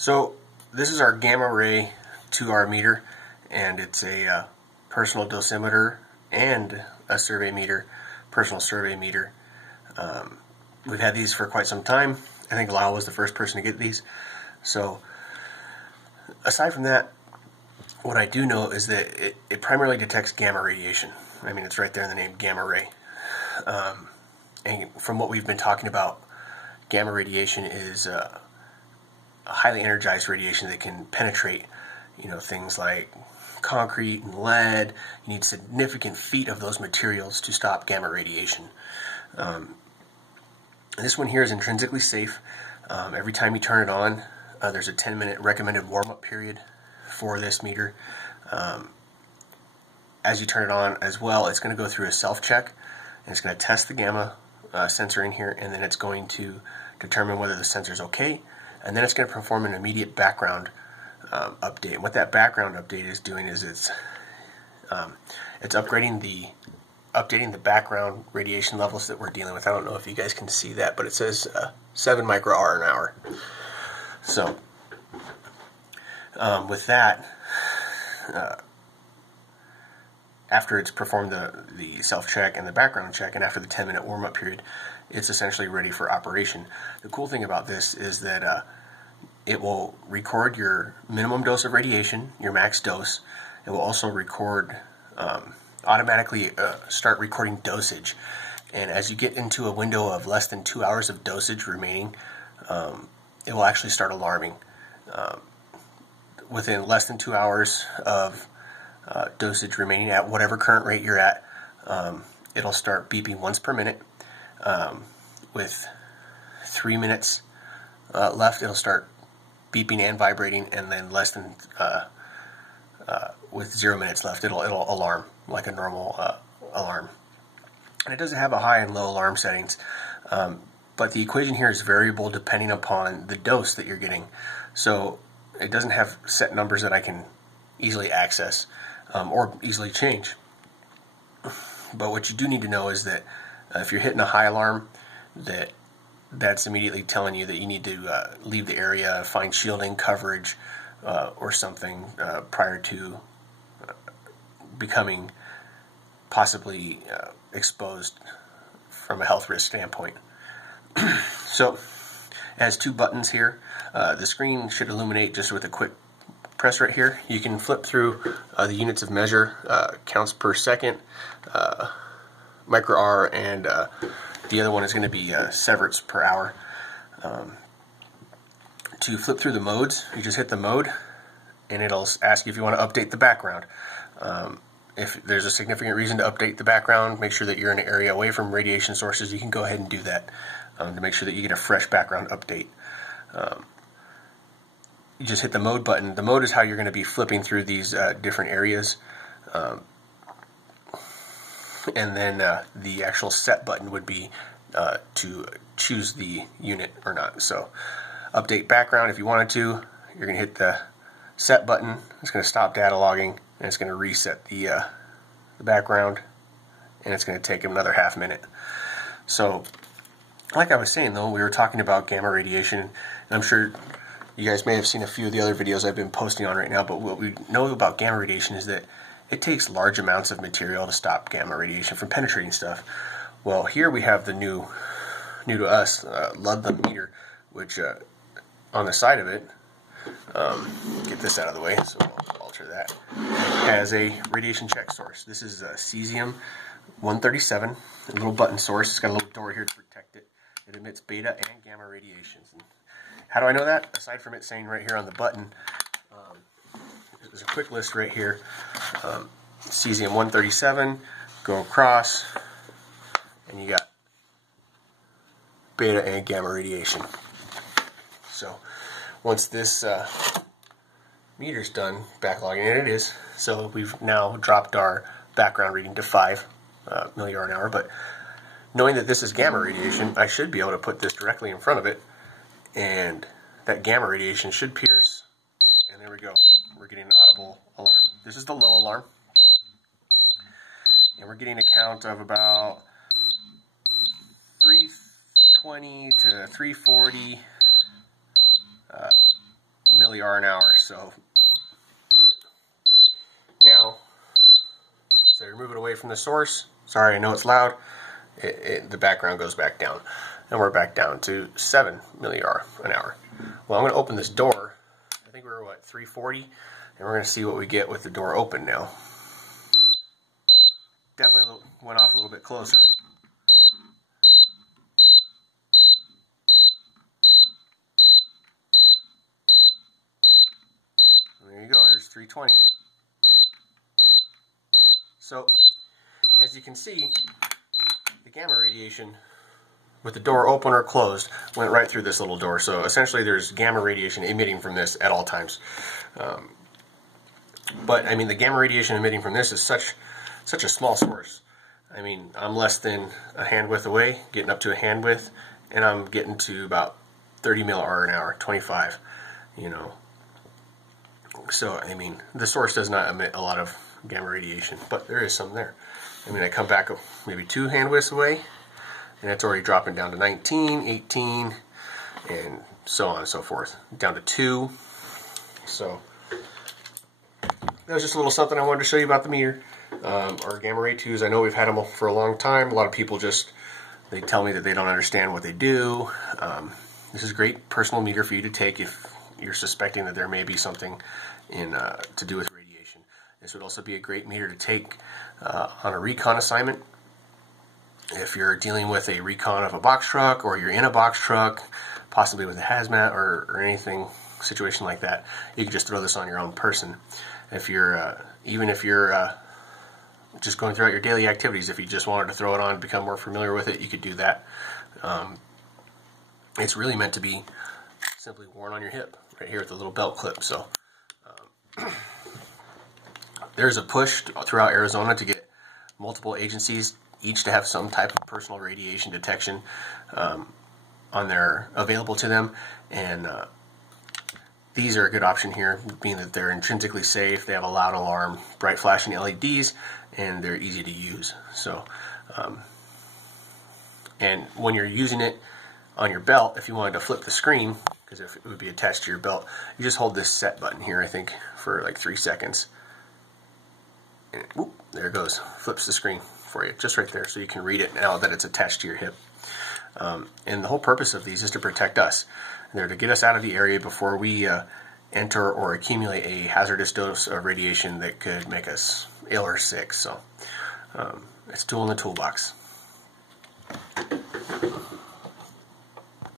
So this is our GammaRAE IIR meter, and it's a personal dosimeter and a survey meter, personal survey meter. We've had these for quite some time. I think Lyle was the first person to get these. So aside from that, what I do know is that it primarily detects gamma radiation. I mean, it's right there in the name, gamma ray. And from what we've been talking about, gamma radiation is a highly energized radiation that can penetrate, things like concrete and lead. You need significant feet of those materials to stop gamma radiation. This one here is intrinsically safe. Every time you turn it on, there's a 10-minute recommended warm-up period for this meter. As you turn it on as well, it's going to go through a self-check, and it's going to test the gamma sensor in here, and then it's going to determine whether the sensor is okay, and then it's going to perform an immediate background update. And what that background update is doing is it's updating the background radiation levels that we're dealing with. I don't know if you guys can see that, but it says 7 micro-R an hour. So with that, after it's performed the self-check and the background check, and after the 10-minute warm-up period, it's essentially ready for operation. The cool thing about this is that it will record your minimum dose of radiation, your max dose. It will also record, automatically start recording dosage. And as you get into a window of less than 2 hours of dosage remaining, it will actually start alarming. Within less than 2 hours of dosage remaining at whatever current rate you're at, it'll start beeping once per minute. With 3 minutes left, it'll start beeping and vibrating, and then less than with 0 minutes left, it'll alarm like a normal alarm. And it doesn't have a high and low alarm settings, but the equation here is variable depending upon the dose that you're getting. So it doesn't have set numbers that I can easily access or easily change. But what you do need to know is that if you're hitting a high alarm, that's immediately telling you that you need to leave the area, find shielding, coverage, or something prior to becoming possibly exposed from a health risk standpoint. So it has 2 buttons here. The screen should illuminate just with a quick press right here. You can flip through the units of measure, counts per second, micro-R, and the other one is going to be sieverts per hour. To flip through the modes, you just hit the mode, and it'll ask you if you want to update the background. If there's a significant reason to update the background, make sure that you're in an area away from radiation sources, you can go ahead and do that to make sure that you get a fresh background update. You just hit the mode button. The mode is how you're going to be flipping through these different areas. And then the actual set button would be to choose the unit or not. So update background, if you wanted to, you're going to hit the set button. It's going to stop data logging, and it's going to reset the background, and it's going to take another half minute. So like I was saying, though, we were talking about gamma radiation, and I'm sure you guys may have seen a few of the other videos I've been posting on right now, but what we know about gamma radiation is that it takes large amounts of material to stop gamma radiation from penetrating stuff. Well, here we have the new to us Ludlam meter, which on the side of it, get this out of the way, so I'll alter that, it has a radiation check source. This is cesium-137, a little button source. It's got a little door here to protect it. It emits beta and gamma radiations. And how do I know that? Aside from it saying right here on the button, there's a quick list right here. Cesium-137, go across, and you got beta and gamma radiation. So once this meter's done backlogging, and it is, so we've now dropped our background reading to 5 milliar an hour, but knowing that this is gamma radiation, I should be able to put this directly in front of it, and that gamma radiation should pierce, and there we go. We're getting an audible alarm. This is the low alarm, and we're getting a count of about 320 to 340 milliR an hour. So now, as I remove it away from the source, sorry, I know it's loud, the background goes back down. And we're back down to 7 milliR an hour. Well, I'm going to open this door. I think we were, what, 340? And we're going to see what we get with the door open now. Definitely went off a little bit closer. There you go, here's 320. So, as you can see, the gamma radiation with the door open or closed went right through this little door. So essentially there's gamma radiation emitting from this at all times. But I mean, the gamma radiation emitting from this is such a small source. I mean, I'm less than a hand width away, getting up to a hand width, and I'm getting to about 30 milliR an hour, 25, you know. So, I mean, the source does not emit a lot of gamma radiation, but there is some there. I mean, I come back maybe 2 hand widths away, and it's already dropping down to 19, 18, and so on and so forth, down to 2. So that was just a little something I wanted to show you about the meter. Our GammaRAE IIs, I know we've had them for a long time. A lot of people they tell me that they don't understand what they do. This is a great personal meter for you to take if you're suspecting that there may be something to do with radiation. This would also be a great meter to take on a recon assignment. If you're dealing with a recon of a box truck, or you're in a box truck, possibly with a hazmat or anything, situation like that, you can just throw this on your own person. If you're, even if you're just going throughout your daily activities, if you just wanted to throw it on, become more familiar with it, you could do that. It's really meant to be simply worn on your hip, right here with the little belt clip. So there's a push throughout Arizona to get multiple agencies each to have some type of personal radiation detection available to them, and these are a good option here, being that they're intrinsically safe, they have a loud alarm, bright flashing LEDs, and they're easy to use. So, and when you're using it on your belt, if you wanted to flip the screen, because if it would be attached to your belt, you just hold this set button here, I think, for like 3 seconds. And whoop, there it goes, flips the screen for you, just right there, so you can read it now that it's attached to your hip. And the whole purpose of these is to protect us. They're to get us out of the area before we enter or accumulate a hazardous dose of radiation that could make us ill or sick. So it's a tool in the toolbox.